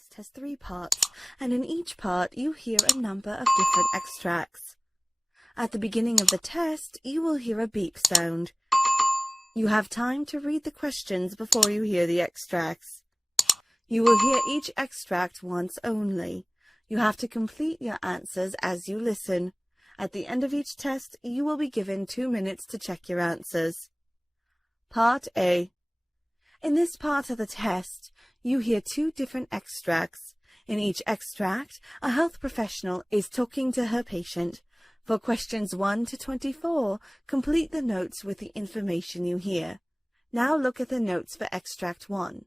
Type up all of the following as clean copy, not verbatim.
test has 3 parts, and in each part you hear a number of different extracts. At the beginning of the test, you will hear a beep sound. You have time to read the questions before you hear the extracts. You will hear each extract once only. You have to complete your answers as you listen. At the end of each test, you will be given 2 minutes to check your answers. Part A. In this part of the test, you hear 2 different extracts. In each extract, a health professional is talking to her patient. For questions 1 to 24, complete the notes with the information you hear. Now look at the notes for extract 1.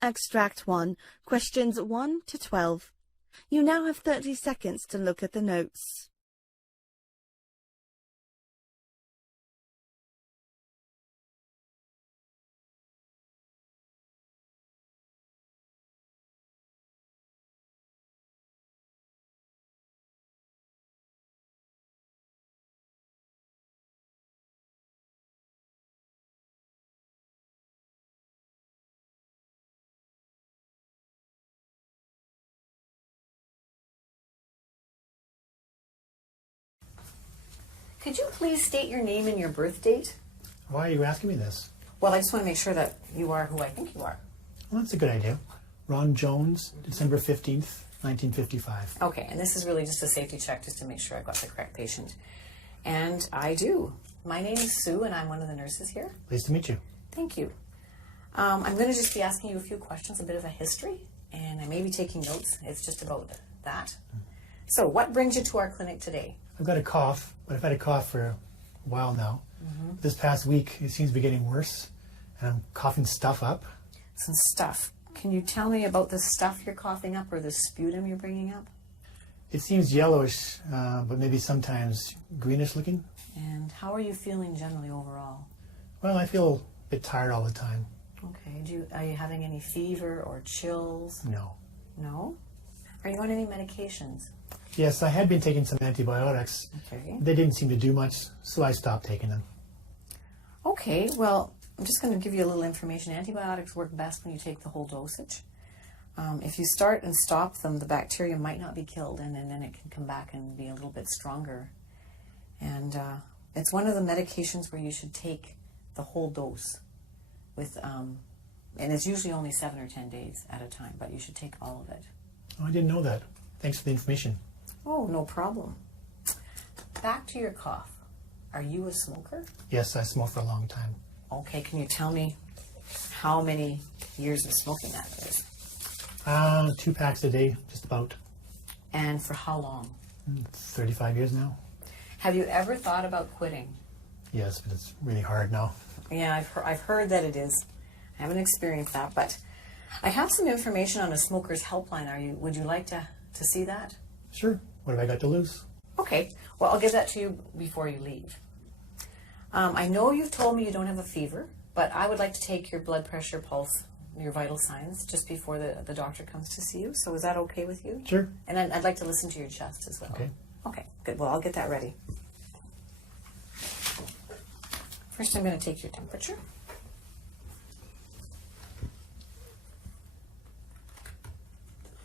Extract 1, questions 1 to 12. You now have 30 seconds to look at the notes. Could you please state your name and your birth date? Why are you asking me this? Well, I just want to make sure that you are who I think you are. Well, that's a good idea. Ron Jones, December 15th, 1955. Okay, and this is really just a safety check just to make sure I've got the correct patient. And I do. My name is Sue, and I'm one of the nurses here. Pleased to meet you. Thank you. I'm going to just be asking you a few questions, a bit of a history, and I may be taking notes. It's just about that. So what brings you to our clinic today? I've got a cough, but I've had a cough for a while now. This past week, it seems to be getting worse, and I'm coughing stuff up. Some stuff. Can you tell me about the stuff you're coughing up or the sputum you're bringing up? It seems yellowish, but maybe sometimes greenish looking. And how are you feeling generally overall? Well, I feel a bit tired all the time. Okay. Are you having any fever or chills? No. No? Are you on any medications? Yes, I had been taking some antibiotics. Okay. They didn't seem to do much, so I stopped taking them. Okay, well, I'm just going to give you a little information. Antibiotics work best when you take the whole dosage. If you start and stop them, the bacteria might not be killed, and then it can come back and be a little bit stronger. And it's one of the medications where you should take the whole dose with, and it's usually only 7 or 10 days at a time, but you should take all of it. Oh, I didn't know that. Thanks for the information. Oh, no problem. Back to your cough. Are you a smoker? Yes, I smoked for a long time. Okay, can you tell me how many years of smoking that is? 2 packs a day, just about. And for how long? 35 years now. Have you ever thought about quitting? Yes, but it's really hard now. Yeah, I've heard that it is. I haven't experienced that, but I have some information on a smoker's helpline. Would you like to see that? Sure. What have I got to lose? Okay. Well, I'll give that to you before you leave. I know you've told me you don't have a fever, but I would like to take your blood pressure, pulse, your vital signs just before the doctor comes to see you. So is that okay with you? Sure. And I'd like to listen to your chest as well. Okay. Okay, good. Well, I'll get that ready. First, I'm going to take your temperature.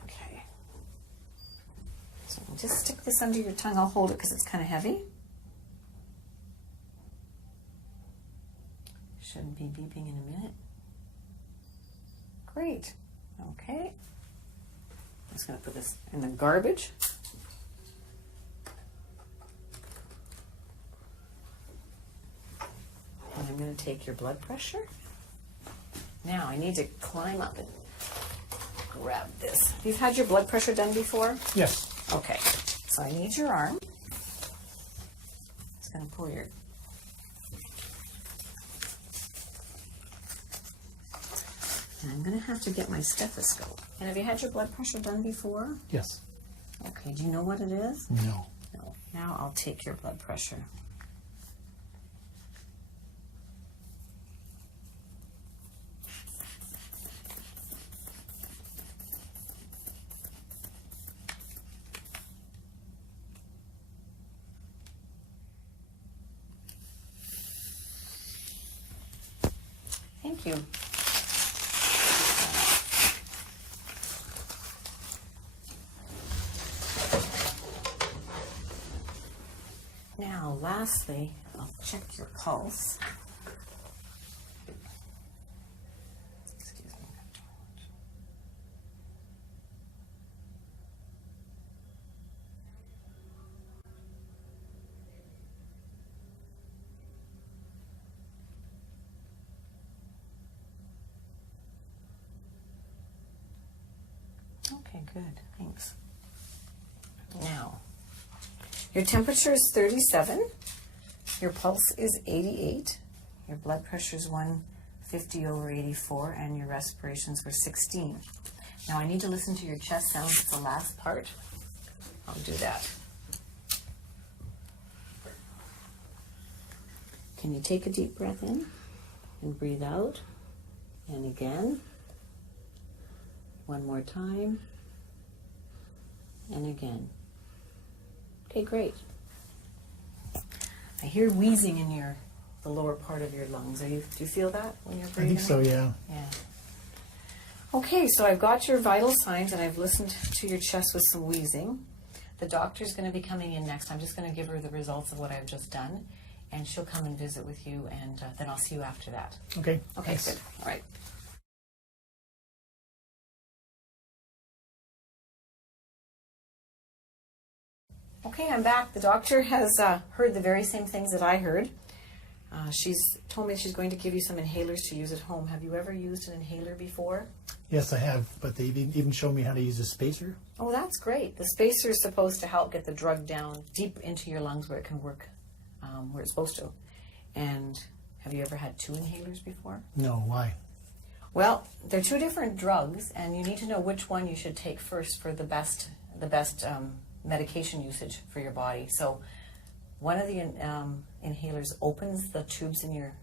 Okay. So just stick this under your tongue. I'll hold it because it's kind of heavy. Shouldn't be beeping in a minute. Great. Okay. I'm just going to put this in the garbage. And I'm going to take your blood pressure. Now I need to climb up and grab this. You've had your blood pressure done before? Yes. Okay. So I need your arm. Just going to pull your... And I'm going to have to get my stethoscope. And have you had your blood pressure done before? Yes. Okay. Do you know what it is? No. No. Now I'll take your blood pressure. Thank you. Now, lastly, I'll check your pulse. Excuse me. Okay, good. Thanks. Now, your temperature is 37, your pulse is 88, your blood pressure is 150/84, and your respirations were 16. Now I need to listen to your chest sounds. It's the last part. I'll do that. Can you take a deep breath in and breathe out? And again. One more time. And again. Okay, great. I hear wheezing in the lower part of your lungs. Do you feel that when you're breathing? I think so, yeah. Yeah. Okay, so I've got your vital signs and I've listened to your chest with some wheezing. The doctor's going to be coming in next. I'm just going to give her the results of what I've just done, and she'll come and visit with you, and then I'll see you after that. Okay. Okay, Thanks. good. All right. Okay, I'm back. The doctor has heard the very same things that I heard. She's told me she's going to give you some inhalers to use at home. Have you ever used an inhaler before? Yes, I have, but they even showed me how to use a spacer. Oh, that's great. The spacer is supposed to help get the drug down deep into your lungs where it can work where it's supposed to. And have you ever had 2 inhalers before? No, why? Well, they're 2 different drugs, and you need to know which one you should take first for the best medication usage for your body. So one of the inhalers opens the tubes in your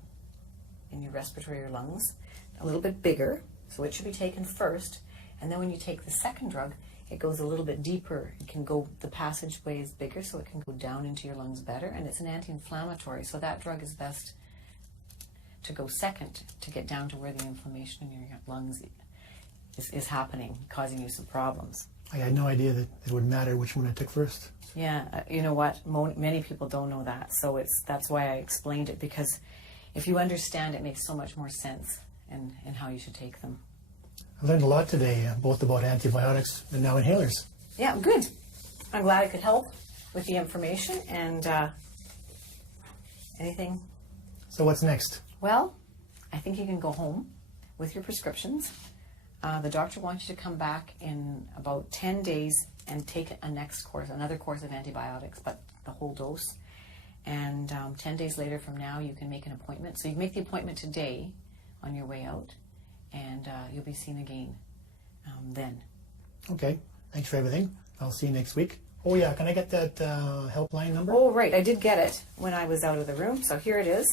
respiratory lungs a little bit bigger, so it should be taken first. And then when you take the second drug, it goes a little bit deeper. It can go, the passageway is bigger, so it can go down into your lungs better, and it's an anti-inflammatory, so that drug is best to go second to get down to where the inflammation in your lungs is happening, causing you some problems. I had no idea that it would matter which one I took first. Yeah, you know what? Many people don't know that, so that's why I explained it, because if you understand, it makes so much more sense in how you should take them. I learned a lot today, both about antibiotics and now inhalers. Yeah, good. I'm glad I could help with the information and anything. So what's next? Well, I think you can go home with your prescriptions. The doctor wants you to come back in about 10 days and take another course of antibiotics, but the whole dose. And 10 days later from now, you can make an appointment. So you make the appointment today on your way out, and you'll be seen again then. Okay, thanks for everything. I'll see you next week. Oh yeah, can I get that helpline number? Oh, right, I did get it when I was out of the room, so here it is.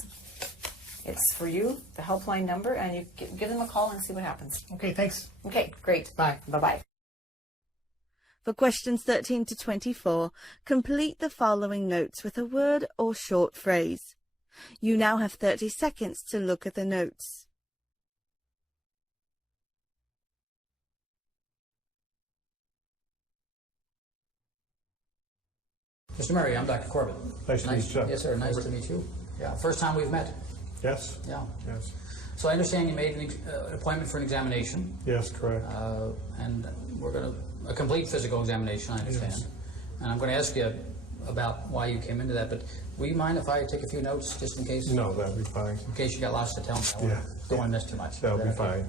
It's for you, the helpline number, and you give them a call and see what happens. Okay, thanks. Okay, great. Bye. Bye-bye. For questions 13 to 24, complete the following notes with a word or short phrase. You now have 30 seconds to look at the notes. Mr. Murray, I'm Dr. Corbett. Nice to meet you. Yes, sir. Nice to meet you. Yeah, first time we've met. Yes. Yeah. Yes. So I understand you made an appointment for an examination. Yes, correct. And we're going to, a complete physical examination, I understand. Yes. And I'm going to ask you about why you came into that, but will you mind if I take a few notes just in case? No, that'll be fine. In case you got lots to tell me. Don't want to miss too much. That'll Is be that okay? fine.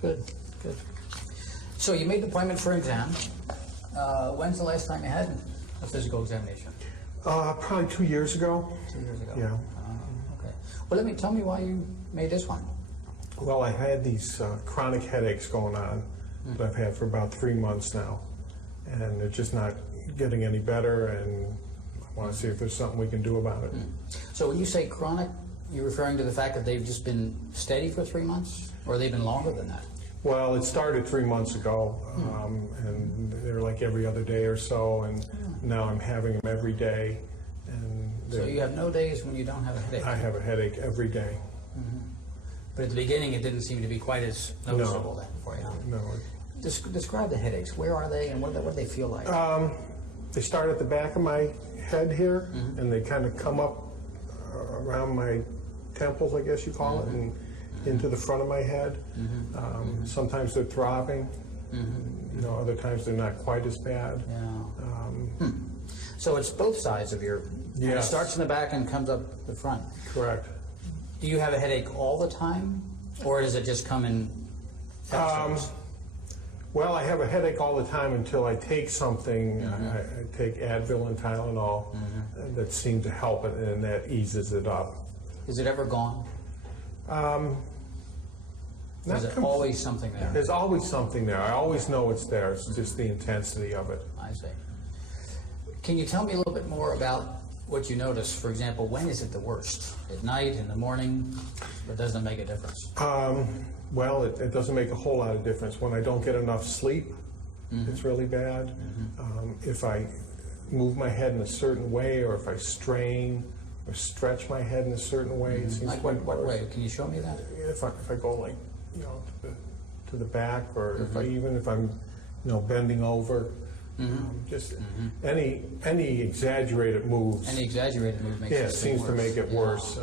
Good, good. So you made an appointment for an exam. When's the last time you had a physical examination? Probably 2 years ago. 2 years ago. Yeah. Okay. Well, tell me why you made this one. Well, I had these chronic headaches going on that I've had for about 3 months now, and they're just not getting any better, and I want to see if there's something we can do about it. So when you say chronic, you're referring to the fact that they've just been steady for 3 months, or they've been longer than that? Well, it started 3 months ago, and they're like every other day or so, and now I'm having them every day. And So you have no days when you don't have a headache? I have a headache every day. But at the beginning, it didn't seem to be quite as noticeable then for you. Huh? No. Describe the headaches. Where are they, and what do they feel like? They start at the back of my head here, and they kind of come up around my temples, I guess you call it, and into the front of my head. Sometimes they're throbbing. You know, other times they're not quite as bad. Yeah. So it's both sides of your. Yes. It starts in the back and comes up the front. Correct. Do you have a headache all the time, or does it just come in episodes? Well, I have a headache all the time until I take something. I take Advil and Tylenol that seem to help it, and that eases it up. Is it ever gone? Is it always something there? There's always something there. I always know it's there. It's just the intensity of it. I see. Can you tell me a little bit more about what you notice? For example, when is it the worst? At night, in the morning? It doesn't make a difference. Well, it doesn't make a whole lot of difference. When I don't get enough sleep, it's really bad. If I move my head in a certain way, or if I strain or stretch my head in a certain way, it seems Like to be what worse. way? Can you show me that? If I go like, you know, to the back, or if I'm, you know, bending over, just any exaggerated moves. Any exaggerated move makes It seems to make it worse.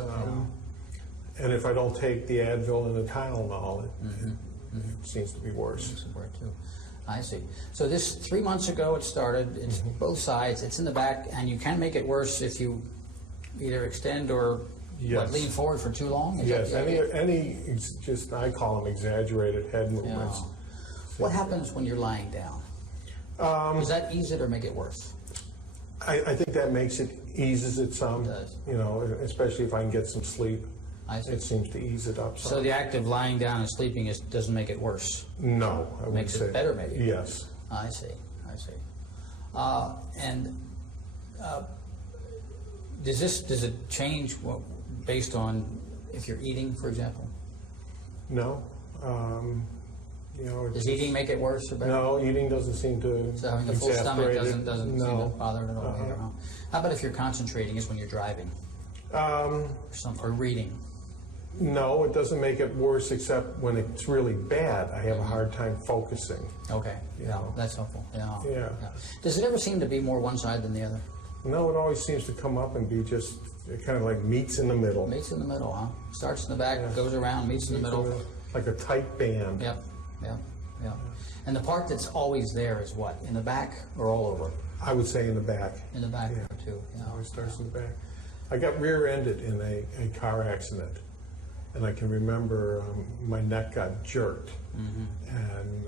And if I don't take the Advil and the Tylenol, it seems to be worse. Makes it work too. I see. So this 3 months ago it started. It's both sides. It's in the back, and you can make it worse if you either extend or Yes. lean forward for too long. Is Yes, that the idea? just, I call them exaggerated head movements. Yeah. What happens when you're lying down? Does that ease it or make it worse? I think that makes it, eases it some, It does. you know, especially if I can get some sleep. I see. It seems to ease it up some. So the act of lying down and sleeping doesn't make it worse. No, I wouldn't Makes it say. better, maybe. Yes. I see. I see. Does it change based on if you're eating, for example? No. You know, Does eating make it worse or better? No, eating doesn't seem to So having a full stomach exasperate it. doesn't seem No. to bother it at all here, huh? How about if you're concentrating, is when you're driving or reading? No, it doesn't make it worse, except when it's really bad, I have a hard time focusing. Okay, yeah, that's helpful. Yeah. Yeah. Does it ever seem to be more one side than the other? No, it always seems to come up and be just, it kind of like meets in the middle. Meets in the middle, huh? Starts in the back, goes around, meets in the middle. Like a tight band. Yep, yep, yep. And the part that's always there is what? In the back or all over? I would say in the back. In the back Yeah. too. It always starts in the back. I got rear-ended in a car accident, and I can remember my neck got jerked, and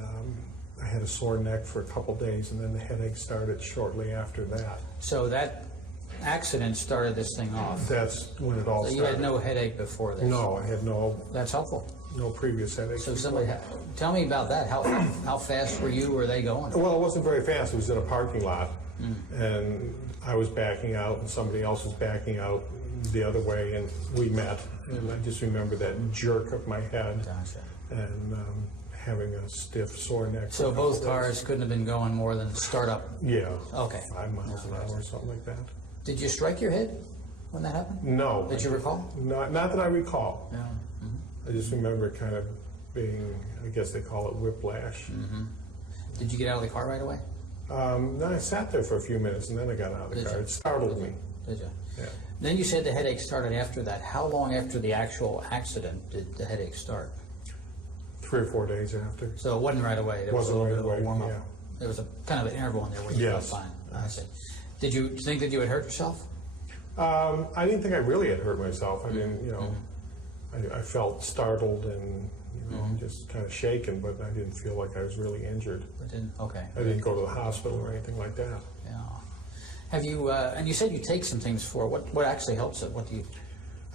I had a sore neck for a couple days, and then the headache started shortly after that. So that accident started this thing off. That's when it all So started. you had no headache before this? No, I had That's helpful. no previous headaches. So before. somebody, tell me about that. How fast were you or they going? Well, it wasn't very fast. It was in a parking lot, and I was backing out, and somebody else was backing out the other way, and we met. And I just remember that jerk of my head, Gotcha. and having a stiff, sore neck. So for a couple both days. cars couldn't have been going more than startup. Yeah. Okay. 5 miles an hour or something like that. Did you strike your head when that happened? No. Did you recall? Not that I recall. Yeah. I just remember it kind of being, I guess they call it whiplash. Did you get out of the car right away? Then I sat there for a few minutes, and then I got out of the Did car. you? It startled me. Did you? Yeah. Then you said the headache started after that. How long after the actual accident did the headache start? 3 or 4 days after. So it wasn't right away. There was a Wasn't little right bit of a away, warm up. yeah. There was a kind of an interval in there where you felt Yes. fine. I see. Did you think that you had hurt yourself? I didn't think I really had hurt myself. I didn't, you know, I felt startled and, you know, just kind of shaken, but I didn't feel like I was really injured. It didn't. Okay. I didn't go to the hospital or anything like that. Yeah. Have you? And you said you take some things for it. What actually helps it? What do you?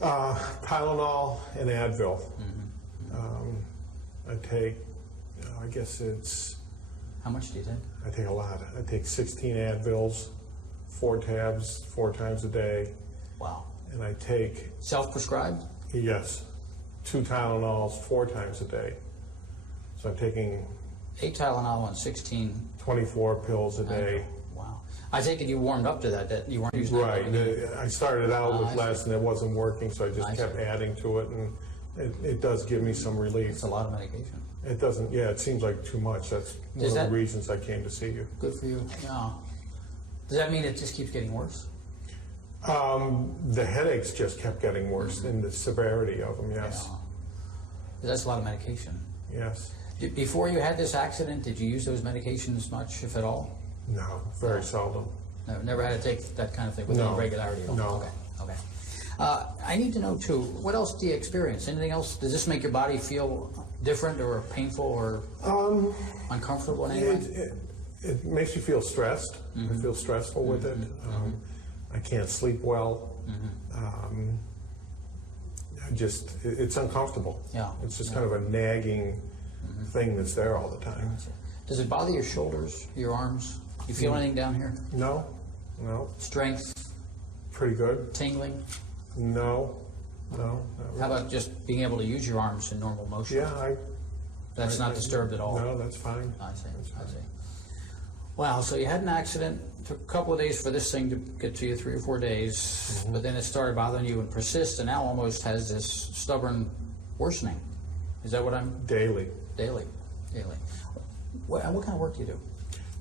Tylenol and Advil. I take, I guess it's, How much do you take? I take a lot. I take 16 Advils, 4 tabs, 4 times a day, Wow. and I take, Self-prescribed? yes, 2 Tylenols 4 times a day. So I'm taking 8 Tylenol and 16. 24 pills a day. Wow. I take it you warmed up to that you weren't using that Right. every day. I started out I with see. less and it wasn't working, so I I just kept see. adding to it, and it does give me some relief. It's a lot of medication. It doesn't, yeah, it seems like too much. That's one of the reasons I came to see you. Good for you. Yeah. Does that mean it just keeps getting worse? The headaches just kept getting worse in the severity of them, yes. Yeah. That's a lot of medication. Yes. Before you had this accident, did you use those medications much, if at all? No, very seldom. No, never had to take that kind of thing with any regularity at all? No. Okay. Okay. I need to know, too, what else do you experience? Anything else? Does this make your body feel different or painful or uncomfortable in any way? It makes you feel stressed. I feel stressful with it. I can't sleep well. It's uncomfortable. Yeah. It's just kind of a nagging thing that's there all the time. Does it bother your shoulders, your arms? You feel anything down here? No, no. Strength? Pretty good. Tingling? No, no. Not really. How about just being able to use your arms in normal motion? Yeah, That's not disturbed at all? No, that's fine. I see. I see. Wow, so you had an accident. Took a couple of days for this thing to get to you, 3 or 4 days, but then it started bothering you and persist, and now almost has this stubborn worsening. Is that what I'm? Daily. Daily. What kind of work do you do?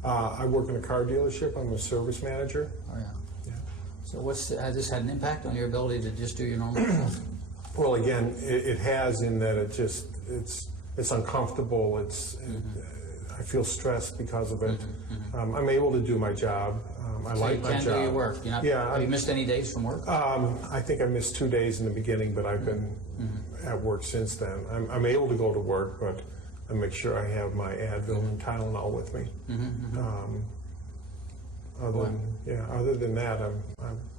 I work in a car dealership. I'm a service manager. Oh yeah. Yeah. So has this had an impact on your ability to just do your normal stuff? Well, again, it has in that it's uncomfortable. I feel stressed because of it. I'm able to do my job. I like my job. So you can do your work. Have you missed any days from work? I think I missed 2 days in the beginning, but I've been at work since then. I'm able to go to work, but I make sure I have my Advil and Tylenol with me. Other than that, I'm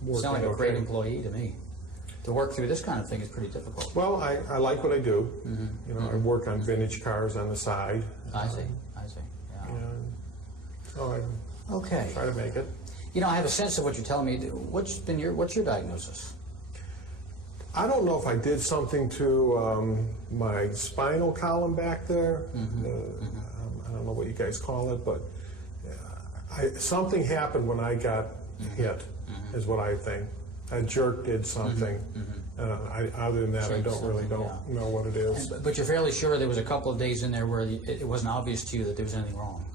working. You sound like a great employee to me. To work through this kind of thing is pretty difficult. Well, I like what I do. I work on vintage cars on the side. I see. Yeah. I try to make it. I have a sense of what you're telling me. What's your diagnosis? I don't know if I did something to my spinal column back there. I don't know what you guys call it, but something happened when I got hit, is what I think. A jerk did something. Other than that, I don't know what it is. But you're fairly sure there was a couple of days in there where it wasn't obvious to you that there was anything wrong?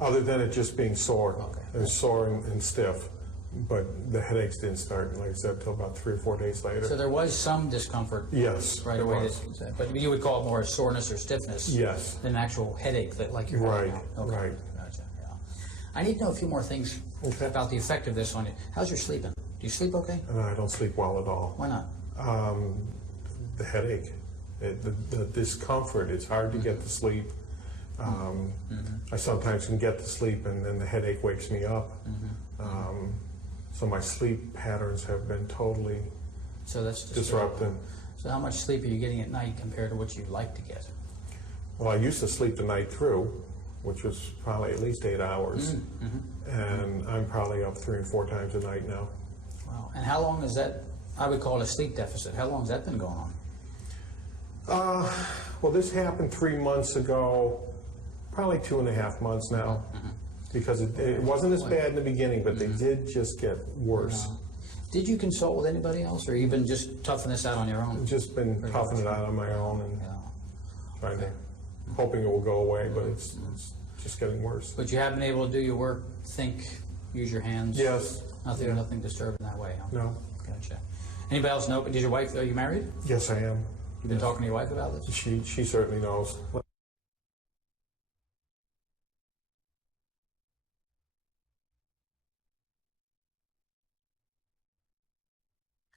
Other than it just being sore. Okay. It was sore and stiff. But the headaches didn't start, like I said, until about 3 or 4 days later. So there was some discomfort right away. But you would call it more soreness or stiffness than an actual headache like you're having now. Okay. Right. Gotcha. Yeah. I need to know a few more things about the effect of this on you. How's your sleeping? Do you sleep okay? No, I don't sleep well at all. Why not? The headache, the discomfort. It's hard to get to sleep. I sometimes can get to sleep and then the headache wakes me up. So my sleep patterns have been totally disrupted. So how much sleep are you getting at night compared to what you'd like to get? Well, I used to sleep the night through, which was probably at least 8 hours. And I'm probably up 3 and 4 times a night now. Wow. And how long is that? I would call it a sleep deficit. How long has that been going on? Well, this happened 3 months ago, probably 2.5 months now. Because it wasn't as bad in the beginning, but they did just get worse. Did you consult with anybody else, or you've been just toughing this out on your own? Just been toughing it out on my own and trying to, hoping it will go away, but it's just getting worse. But you have been able to do your work, think, use your hands? Yes. Nothing disturbed in that way, huh? No. Gotcha. Anybody else know? Did your wife, are you married? Yes, I am. You've been talking to your wife about this? She certainly knows.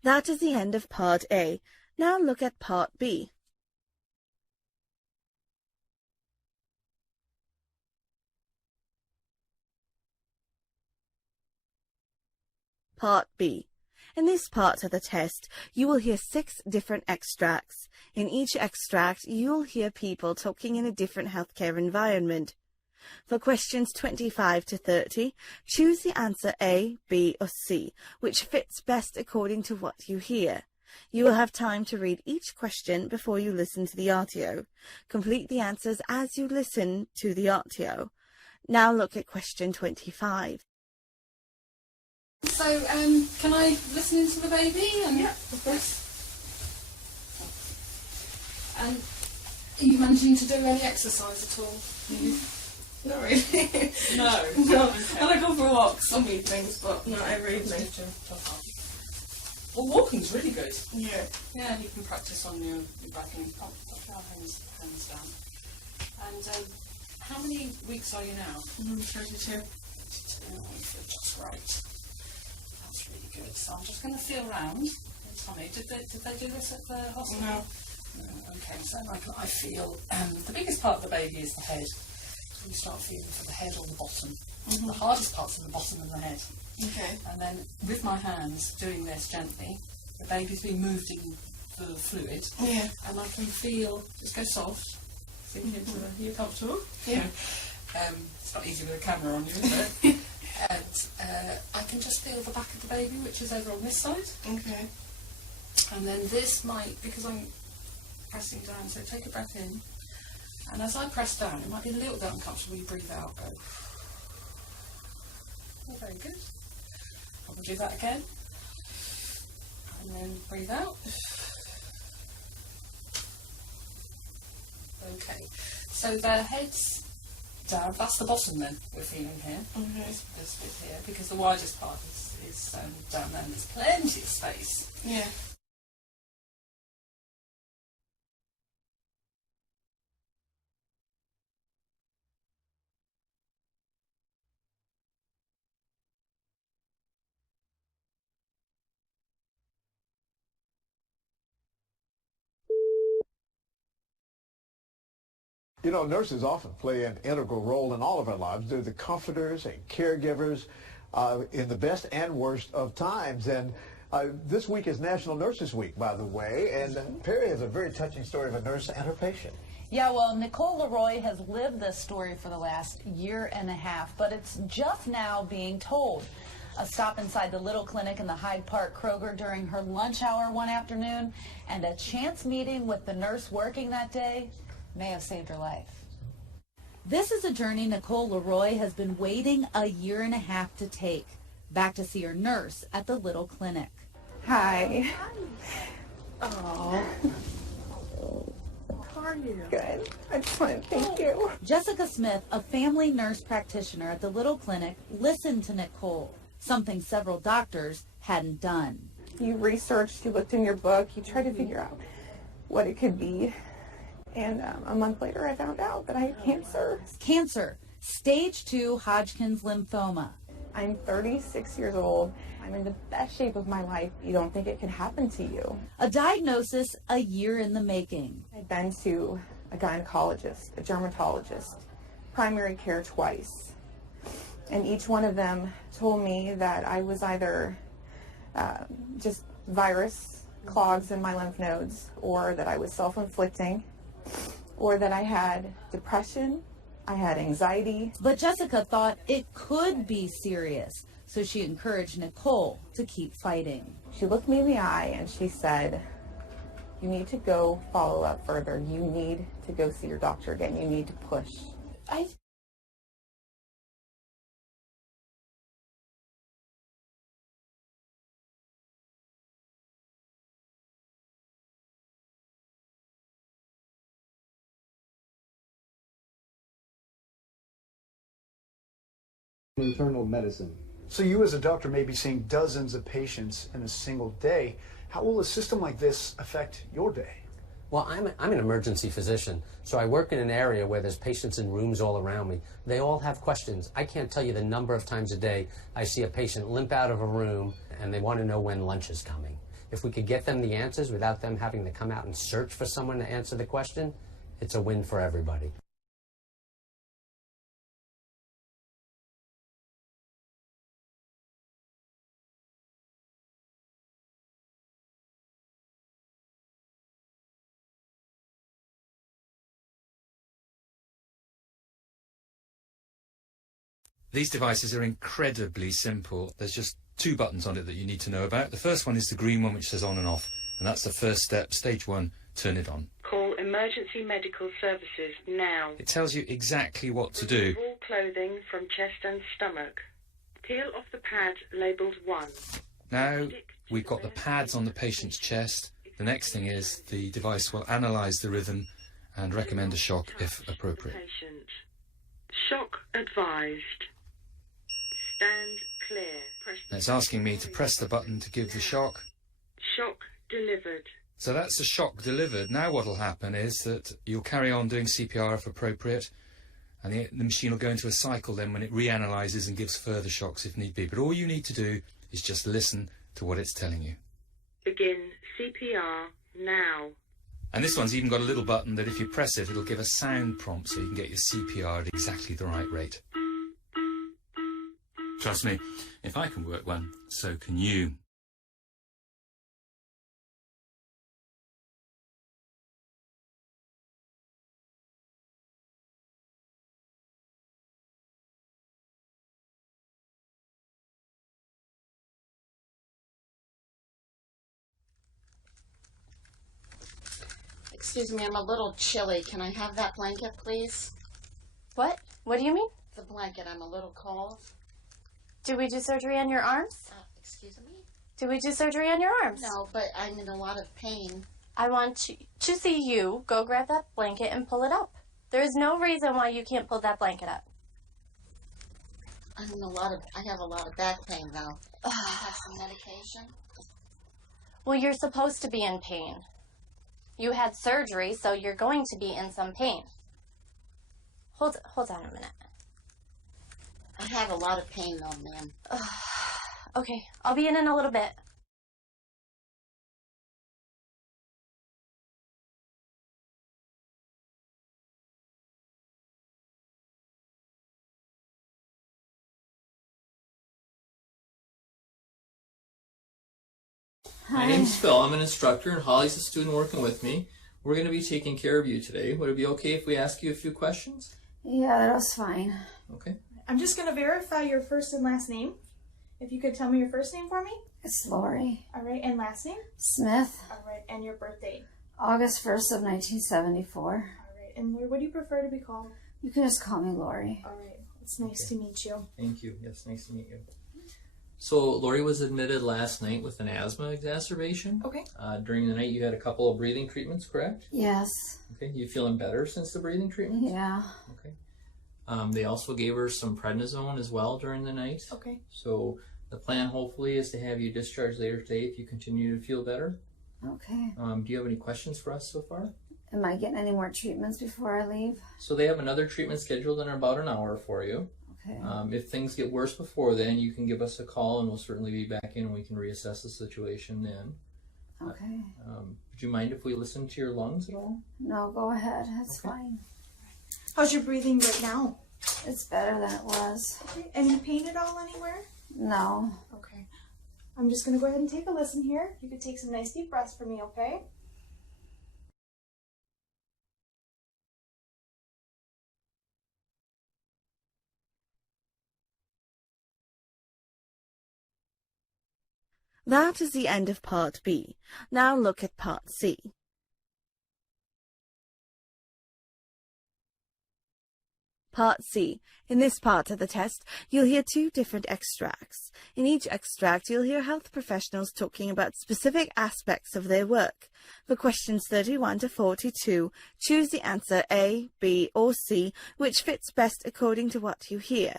That is the end of Part A. Now look at Part B. Part B. In this part of the test, you will hear 6 different extracts. In each extract, you'll hear people talking in a different healthcare environment. For questions 25 to 30, choose the answer A, B or C, which fits best according to what you hear. You will have time to read each question before you listen to the audio. Complete the answers as you listen to the audio. Now look at question 25. So, can I listen into the baby? Yeah, of course. And are you managing to do any exercise at all? Not really. No. And I go for walks some evenings, but not every evening. Well, walking's really good. Yeah. Yeah, you can practice on your back and put your hands down. And how many weeks are you now? 32. 32. Just right. That's really good. So I'm just going to feel round. Tommy, did they do this at the hospital? No. Okay, so I feel the biggest part of the baby is the head. So you start feeling for the head or the bottom. Mm-hmm. The hardest part's in the bottom and the head. Okay. And then with my hands doing this gently, the baby's being moved in the fluid. Yeah. And I can feel, just go soft, sink into the, are you comfortable? Yeah. It's not easy with a camera on you, is it? And I can just feel the back of the baby, which is over on this side. Okay. And then this might, because I'm pressing down, so take a breath in. And as I press down, it might be a little bit uncomfortable. You breathe out, go. Oh, very good. I will do that again. And then breathe out. Okay. So the head's down. That's the bottom then we're feeling here. Okay. This bit here, because the widest part is down there. And there's plenty of space. Yeah. You know, nurses often play an integral role in all of our lives. They're the comforters and caregivers in the best and worst of times. And this week is National Nurses Week, by the way. And Perry has a very touching story of a nurse and her patient. Yeah, well, Nicole Leroy has lived this story for the last year and a half, but it's just now being told. A stop inside the Little Clinic in the Hyde Park Kroger during her lunch hour one afternoon, and a chance meeting with the nurse working that day may have saved her life. This is a journey Nicole Leroy has been waiting a year and a half to take, back to see her nurse at the Little Clinic. Hi. Oh. How are you? Good. I just want to thank you. Jessica Smith, a family nurse practitioner at the Little Clinic, listened to Nicole, something several doctors hadn't done. You researched, you looked in your book, you tried to figure out what it could be. And a month later, I found out that I had cancer. Cancer, stage 2 Hodgkin's lymphoma. I'm 36 years old. I'm in the best shape of my life. You don't think it could happen to you. A diagnosis a year in the making. I've been to a gynecologist, a dermatologist, primary care twice. And each one of them told me that I was either just virus clogs in my lymph nodes, or that I was self-inflicting, or that I had depression, I had anxiety. But Jessica thought it could be serious, so she encouraged Nicole to keep fighting. She looked me in the eye and she said, you need to go follow up further. You need to go see your doctor again. You need to push. Internal medicine. So you as a doctor may be seeing dozens of patients in a single day. How will a system like this affect your day? Well, I'm an emergency physician, so I work in an area where there's patients in rooms all around me. They all have questions. I can't tell you the number of times a day I see a patient limp out of a room and they want to know when lunch is coming. If we could get them the answers without them having to come out and search for someone to answer the question, it's a win for everybody. These devices are incredibly simple. There's just 2 buttons on it that you need to know about. The first one is the green one, which says on and off, and that's the first step. Stage 1, turn it on. Call emergency medical services now. It tells you exactly what to do. Remove all clothing from chest and stomach. Peel off the pad labelled 1. Now we've got the pads on the patient's chest. The next thing is the device will analyse the rhythm and recommend a shock if appropriate. Patient. Shock advised. Stand clear. Press And it's asking me to press the button to give the shock. shock delivered. So that's the shock delivered. Now what will happen is that you'll carry on doing CPR if appropriate, and the machine will go into a cycle then when it reanalyses and gives further shocks if need be. But all you need to do is just listen to what it's telling you. Begin CPR now. And this one's even got a little button that if you press it, it'll give a sound prompt so you can get your CPR at exactly the right rate. Trust me, if I can work one, so can you. Excuse me, I'm a little chilly. Can I have that blanket, please? What? What do you mean? The blanket. I'm a little cold. Did we do surgery on your arms? Excuse me? Did we do surgery on your arms? No, but I'm in a lot of pain. I want to see you go grab that blanket and pull it up. There is no reason why you can't pull that blanket up. I have a lot of back pain, though. Can I have some medication? Well, you're supposed to be in pain. You had surgery, so you're going to be in some pain. Hold on a minute. I have a lot of pain, though, ma'am. Okay, I'll be in a little bit. My name's Phil. I'm an instructor, and Holly's a student working with me. We're going to be taking care of you today. Would it be okay if we ask you a few questions? Yeah, that was fine. Okay. I'm just going to verify your first and last name. If you could tell me your first name for me. It's Lori. All right, and last name? Smith. All right, and your birth date? August 1st of 1974. All right, and Lori, what do you prefer to be called? You can just call me Lori. All right, it's nice to meet you. Thank you. Yes, nice to meet you. So Lori was admitted last night with an asthma exacerbation. Okay. During the night you had a couple of breathing treatments, correct? Yes. Okay. You feeling better since the breathing treatment? Yeah. Okay. They also gave her some prednisone as well during the night. Okay. So the plan hopefully is to have you discharged later today if you continue to feel better. Okay. Do you have any questions for us so far? Am I getting any more treatments before I leave? So they have another treatment scheduled in about an hour for you. Okay. If things get worse before then, you can give us a call and we'll certainly be back in and we can reassess the situation then. Okay. Would you mind if we listen to your lungs at all? No, go ahead. That's Okay. fine. How's your breathing right now? It's better than it was. Okay. Any pain at all anywhere? No. Okay. I'm just going to go ahead and take a listen here. You could take some nice deep breaths for me, okay? That is the end of Part B. Now look at Part C. Part C. In this part of the test, you'll hear two different extracts. In each extract, you'll hear health professionals talking about specific aspects of their work. For questions 31 to 42, choose the answer A, B, or C, which fits best according to what you hear.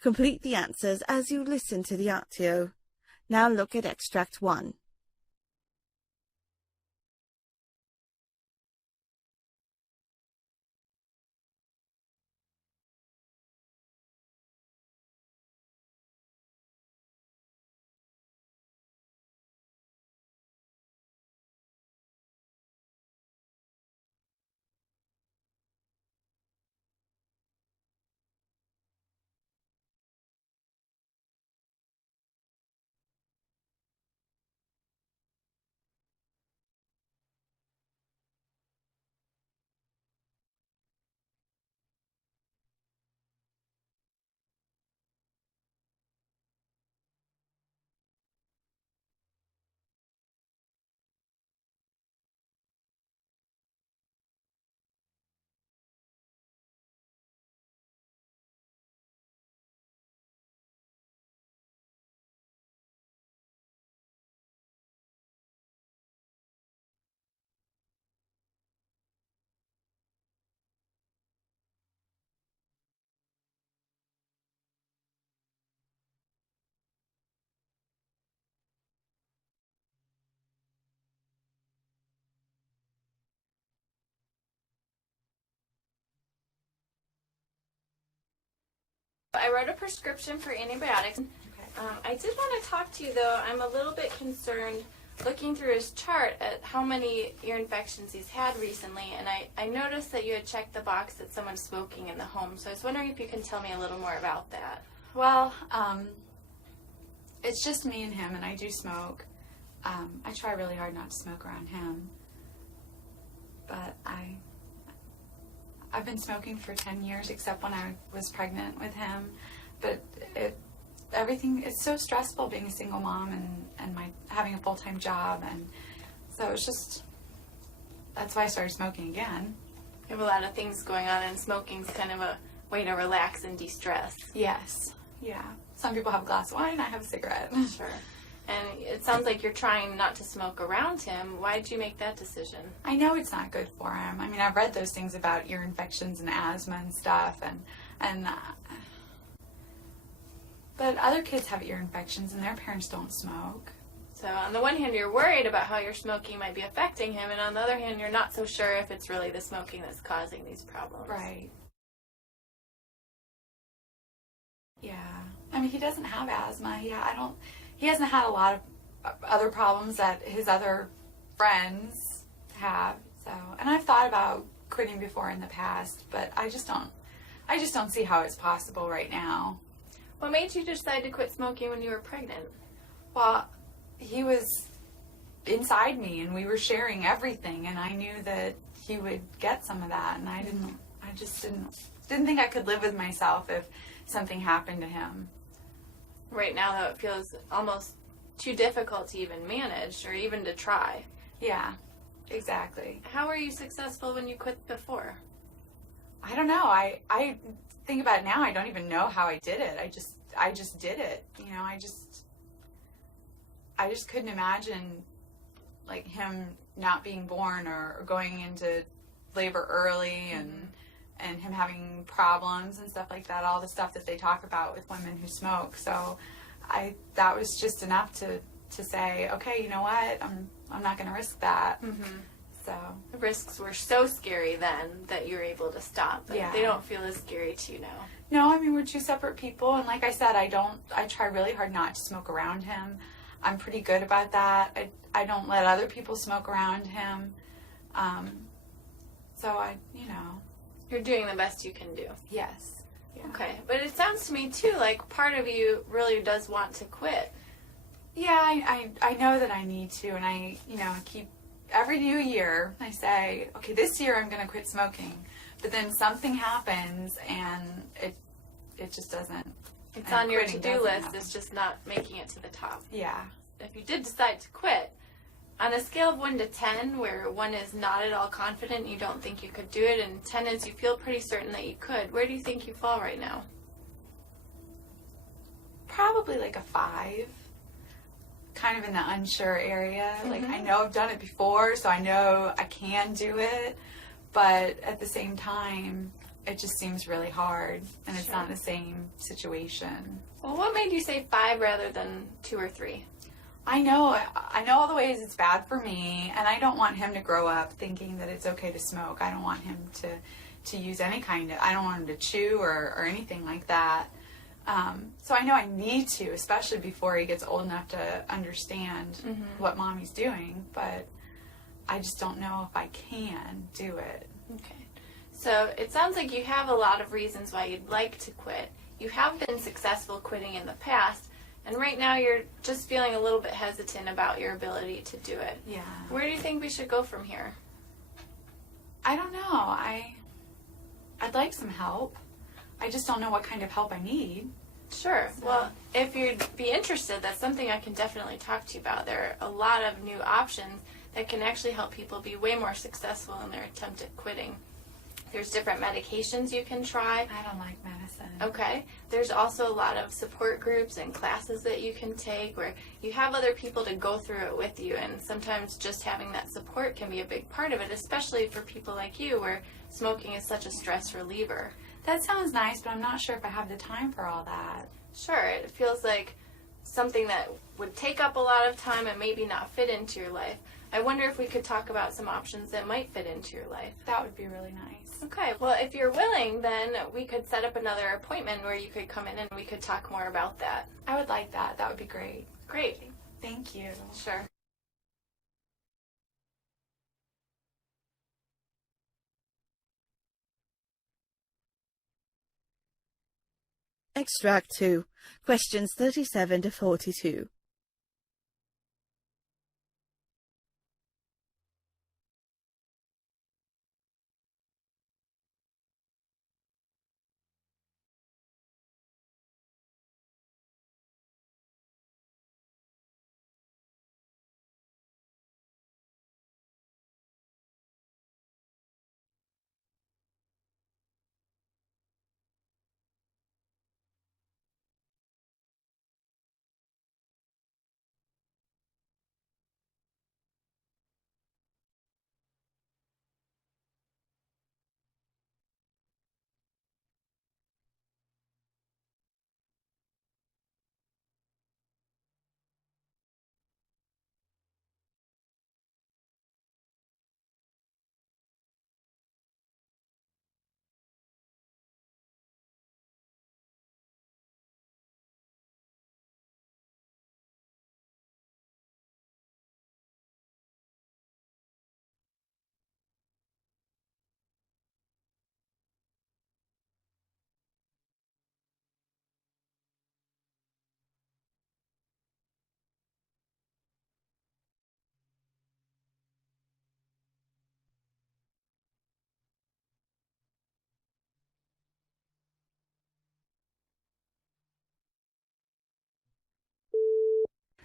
Complete the answers as you listen to the audio. Now look at Extract 1. I wrote a prescription for antibiotics. I did want to talk to you, though. I'm a little bit concerned looking through his chart at how many ear infections he's had recently, and I noticed that you had checked the box that someone's smoking in the home, so I was wondering if you can tell me a little more about that. Well, it's just me and him, and I do smoke. I try really hard not to smoke around him, but I've been smoking for 10 years, except when I was pregnant with him. But it's so stressful being a single mom and having a full-time job, and so it's just, that's why I started smoking again. You have a lot of things going on, and smoking's kind of a way to relax and de-stress. Yes, yeah. Some people have a glass of wine, I have a cigarette. Sure. And it sounds like you're trying not to smoke around him. Why did you make that decision? I know it's not good for him. I mean, I've read those things about ear infections and asthma and stuff, but other kids have ear infections and their parents don't smoke. So on the one hand, you're worried about how your smoking might be affecting him, and on the other hand, you're not so sure if it's really the smoking that's causing these problems. Right. Yeah. I mean, he doesn't have asthma. He hasn't had a lot of other problems that his other friends have. So, and I've thought about quitting before in the past, but I just don't see how it's possible right now. What made you decide to quit smoking when you were pregnant? Well, he was inside me and we were sharing everything, and I knew that he would get some of that, and I just didn't think I could live with myself if something happened to him. Right now, though, it feels almost too difficult to even manage or even to try. Yeah, exactly. How were you successful when you quit before? I don't know. I think about it now. I don't even know how I did it. I just did it. You know, I just couldn't imagine like him not being born or going into labor early and him having problems and stuff like that, all the stuff that they talk about with women who smoke. So that was just enough to say, okay, you know what, I'm not going to risk that. Mm-hmm. So the risks were so scary then that you were able to stop, but yeah. They don't feel as scary to you now. No, I mean, we're two separate people, and like I said, I try really hard not to smoke around him. I'm pretty good about that. I don't let other people smoke around him. So You're doing the best you can do. Yes. Yeah. Okay, but it sounds to me too like part of you really does want to quit. Yeah, I know that I need to, and I keep every new year I say, okay, this year I'm going to quit smoking, but then something happens and it just doesn't. It's on your to-do list. It's just not making it to the top. Yeah. If you did decide to quit, on a scale of 1 to 10, where 1 is not at all confident, you don't think you could do it, and 10 is you feel pretty certain that you could, where do you think you fall right now? Probably like a 5. Kind of in the unsure area. Mm-hmm. Like, I know I've done it before, so I know I can do it, but at the same time, it just seems really hard, and it's not the same situation. Well, what made you say 5 rather than 2 or 3? I know all the ways it's bad for me, and I don't want him to grow up thinking that it's okay to smoke. I don't want him to use any kind of, I don't want him to chew or anything like that. So I know I need to, especially before he gets old enough to understand what mommy's doing, but I just don't know if I can do it. Okay. So it sounds like you have a lot of reasons why you'd like to quit. You have been successful quitting in the past, and right now you're just feeling a little bit hesitant about your ability to do it. Yeah. Where do you think we should go from here? I don't know. I'd like some help. I just don't know what kind of help I need. Sure. So. Well, if you'd be interested, that's something I can definitely talk to you about. There are a lot of new options that can actually help people be way more successful in their attempt at quitting. There's different medications you can try. I don't like medicine. Okay. There's also a lot of support groups and classes that you can take where you have other people to go through it with you, and sometimes just having that support can be a big part of it, especially for people like you where smoking is such a stress reliever. That sounds nice, but I'm not sure if I have the time for all that. Sure. It feels like something that would take up a lot of time and maybe not fit into your life. I wonder if we could talk about some options that might fit into your life. That would be really nice. Okay, well, if you're willing, then we could set up another appointment where you could come in and we could talk more about that. I would like that. That would be great. Great. Thank you. Sure. Extract 2. Questions 37 to 42.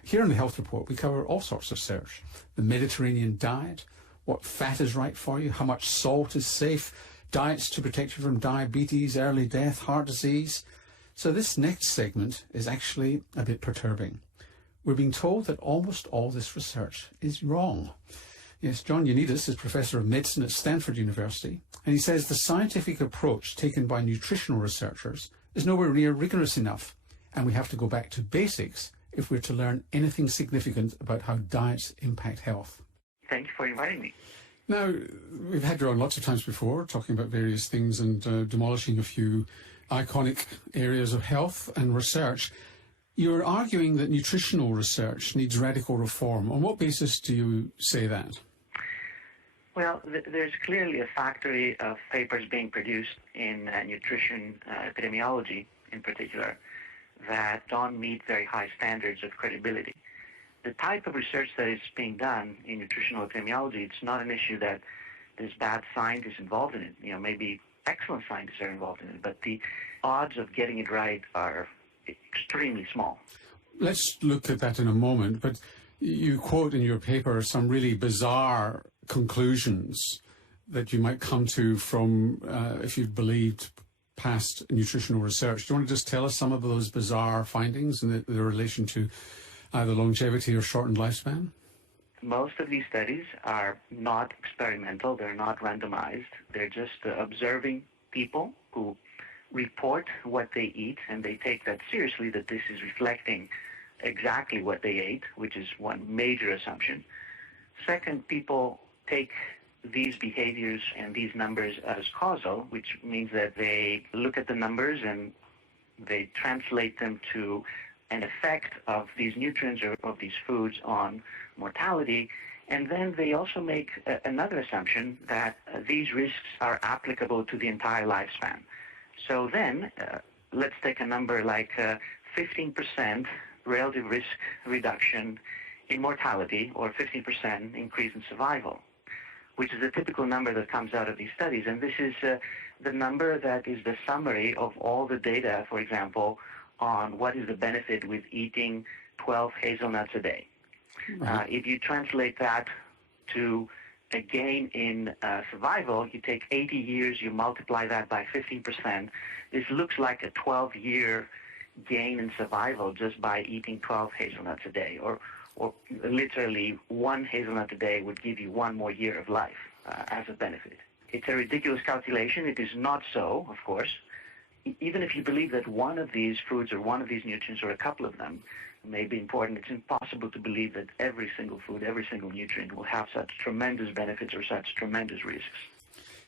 Here on the Health Report, we cover all sorts of research. The Mediterranean diet, what fat is right for you, how much salt is safe, diets to protect you from diabetes, early death, heart disease. So this next segment is actually a bit perturbing. We're being told that almost all this research is wrong. Yes, John Ioannidis is Professor of Medicine at Stanford University, and he says the scientific approach taken by nutritional researchers is nowhere near rigorous enough, and we have to go back to basics if we're to learn anything significant about how diets impact health. Thank you for inviting me. Now, we've had you on lots of times before, talking about various things and demolishing a few iconic areas of health and research. You're arguing that nutritional research needs radical reform. On what basis do you say that? Well, there's clearly a factory of papers being produced in nutrition epidemiology in particular that don't meet very high standards of credibility. The type of research that is being done in nutritional epidemiology, it's not an issue that there's bad scientists involved in it. You know, maybe excellent scientists are involved in it, but the odds of getting it right are extremely small. Let's look at that in a moment, but you quote in your paper some really bizarre conclusions that you might come to from if you'd believed past nutritional research. Do you want to just tell us some of those bizarre findings and the relation to either longevity or shortened lifespan? Most of these studies are not experimental. They're not randomized. They're just observing people who report what they eat, and they take that seriously, that this is reflecting exactly what they ate, which is one major assumption. Second, people take these behaviors and these numbers as causal, which means that they look at the numbers and they translate them to an effect of these nutrients or of these foods on mortality. And then they also make another assumption that these risks are applicable to the entire lifespan. So then, let's take a number like 15% relative risk reduction in mortality or 15% increase in survival, which is a typical number that comes out of these studies. And this is the number that is the summary of all the data, for example, on what is the benefit with eating 12 hazelnuts a day. If you translate that to a gain in survival, you take 80 years, you multiply that by 15%. This looks like a 12-year gain in survival just by eating 12 hazelnuts a day, or literally one hazelnut a day would give you one more year of life as a benefit. It's a ridiculous calculation. It is not so, of course. Even if you believe that one of these foods or one of these nutrients or a couple of them may be important. It's impossible to believe that every single food, every single nutrient will have such tremendous benefits or such tremendous risks.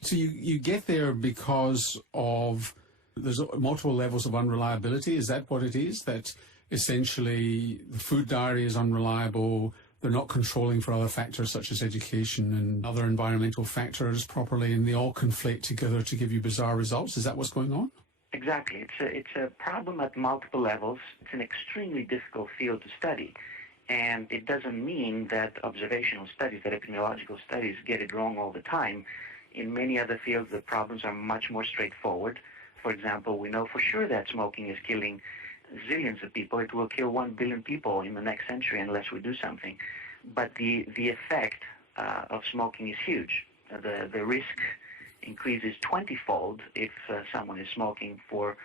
So you get there because of there's multiple levels of unreliability. Is that what it is? That essentially the food diary is unreliable, they're not controlling for other factors such as education and other environmental factors properly, and they all conflate together to give you bizarre results? Is that what's going on? Exactly. It's a problem at multiple levels. It's an extremely difficult field to study. And it doesn't mean that observational studies, that epidemiological studies get it wrong all the time. In many other fields, the problems are much more straightforward. For example, we know for sure that smoking is killing zillions of people. It will kill 1 billion people in the next century unless we do something. But the effect of smoking is huge. The risk increases 20-fold if someone is smoking for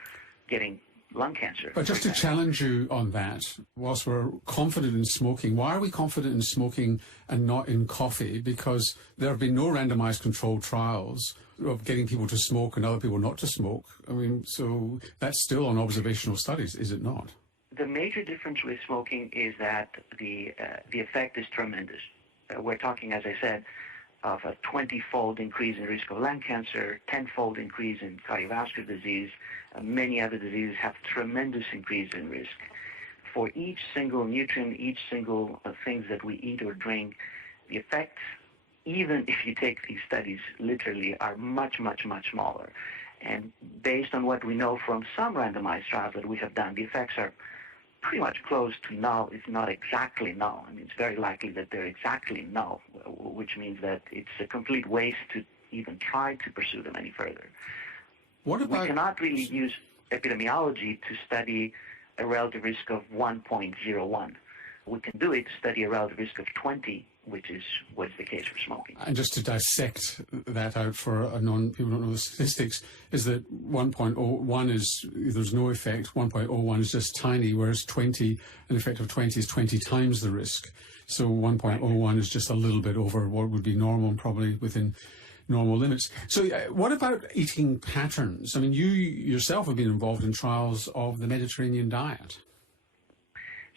getting lung cancer. But just to challenge you on that, whilst we're confident in smoking, why are we confident in smoking and not in coffee? Because there have been no randomized controlled trials of getting people to smoke and other people not to smoke. I mean, so that's still on observational studies, is it not? The major difference with smoking is that the effect is tremendous. We're talking, as I said, of a 20-fold increase in risk of lung cancer, 10-fold increase in cardiovascular disease. Many other diseases have tremendous increase in risk. For each single nutrient, each single things that we eat or drink, the effects, even if you take these studies literally, are much, much, much smaller. And based on what we know from some randomized trials that we have done, the effects are pretty much close to null, if not exactly null. I mean, it's very likely that they're exactly null, which means that it's a complete waste to even try to pursue them any further. What about... We cannot really use epidemiology to study a relative risk of 1.01. We can do it to study a relative risk of 20, which is what's the case for smoking. And just to dissect that out for people who don't know the statistics, is that 1.01 is, there's no effect, 1.01 is just tiny, whereas 20, an effect of 20 is 20 times the risk. So 1.01 is just a little bit over what would be normal and probably within normal limits. So what about eating patterns? I mean, you yourself have been involved in trials of the Mediterranean diet.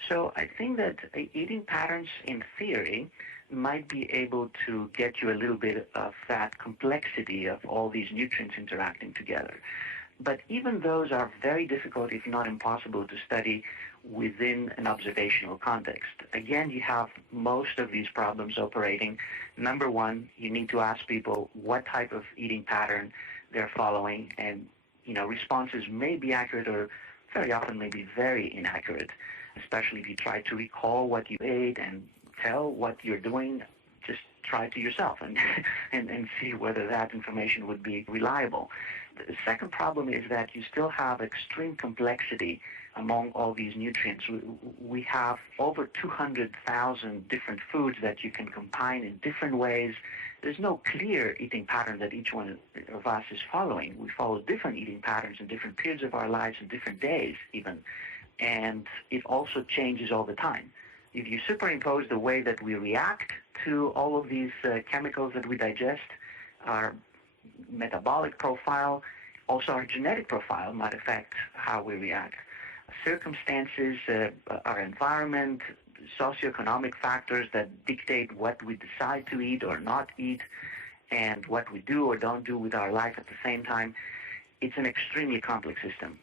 So I think that eating patterns, in theory, might be able to get you a little bit of that complexity of all these nutrients interacting together. But even those are very difficult, if not impossible, to study within an observational context. Again, you have most of these problems operating. Number one, you need to ask people what type of eating pattern they're following, and responses may be accurate or very often may be very inaccurate, especially if you try to recall what you ate and tell what you're doing. Just try it to yourself and see whether that information would be reliable. The second problem is that you still have extreme complexity among all these nutrients. We have over 200,000 different foods that you can combine in different ways. There's no clear eating pattern that each one of us is following. We follow different eating patterns in different periods of our lives and different days even. And it also changes all the time. If you superimpose the way that we react to all of these chemicals that we digest, our metabolic profile, also our genetic profile might affect how we react. Circumstances, our environment, socioeconomic factors that dictate what we decide to eat or not eat, and what we do or don't do with our life at the same time. It's an extremely complex system.